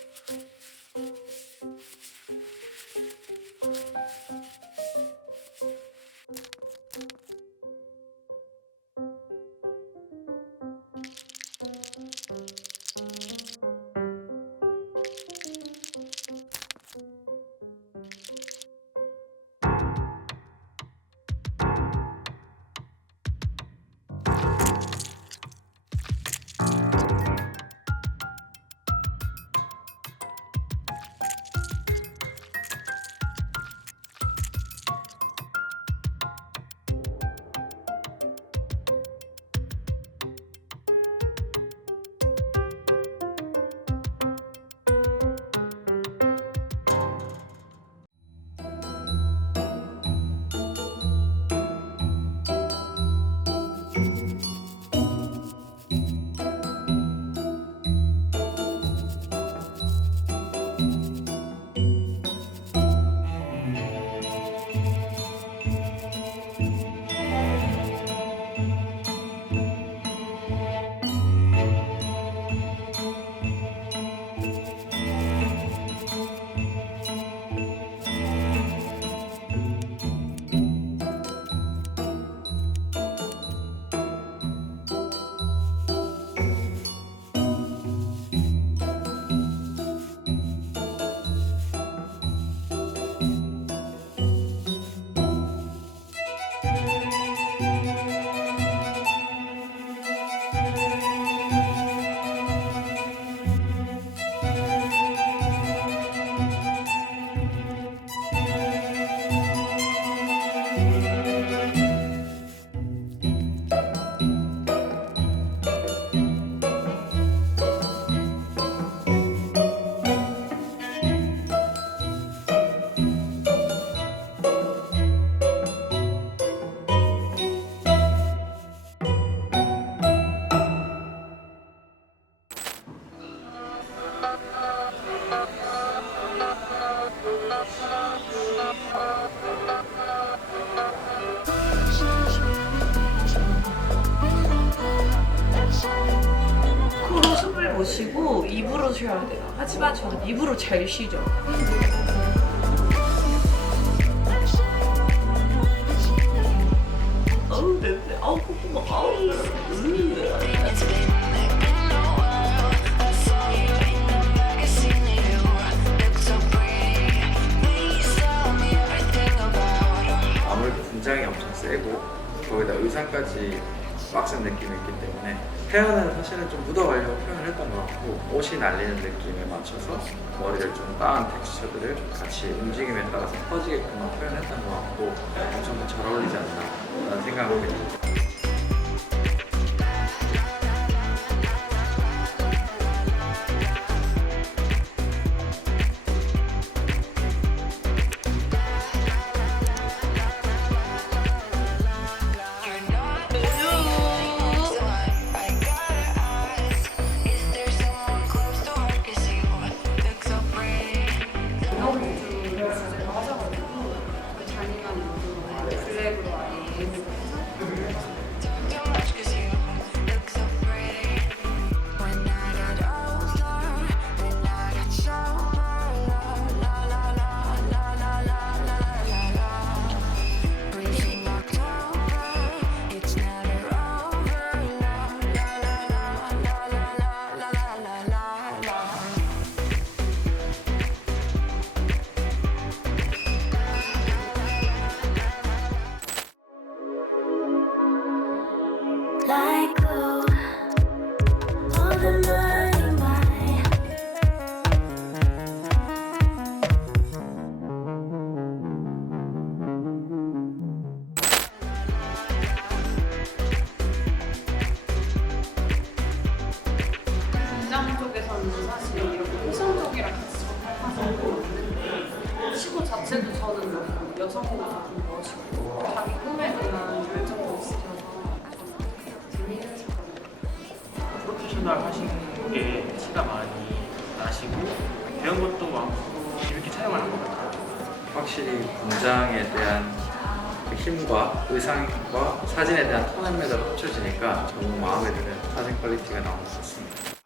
Música 못 쉬고 입으로 쉬어야 돼요. 하지만 저는 입으로 잘 쉬죠. 어우 냄새. 아우 콧구멍. 아우. 으. 빡센 느낌이 있기 때문에 헤어는 사실은 좀 묻어가려고 표현을 했던 것 같고 옷이 날리는 느낌에 맞춰서 머리를 좀 따은 텍스처들을 같이 움직임에 따라서 퍼지게끔 표현했던 것 같고 엄청 더잘 어울리지 않나 라는 생각을 합니다. ano, excelebro ay 같이 없는데 시구 자체도 저는 너무 여성으로서 좀 멋있고 자기 꿈에 대한 열정도 있으셔서 재미있는 작품 프로페셔널 하신 게 티가 많이 나시고 배운 것도 많고 재밌게 촬영을 한 것 같아요. 확실히 분장에 대한 그 힘과 의상과 사진에 대한 톤앤매가 합쳐지니까 너무 마음에 드는 사진 퀄리티가 나온 것 같습니다.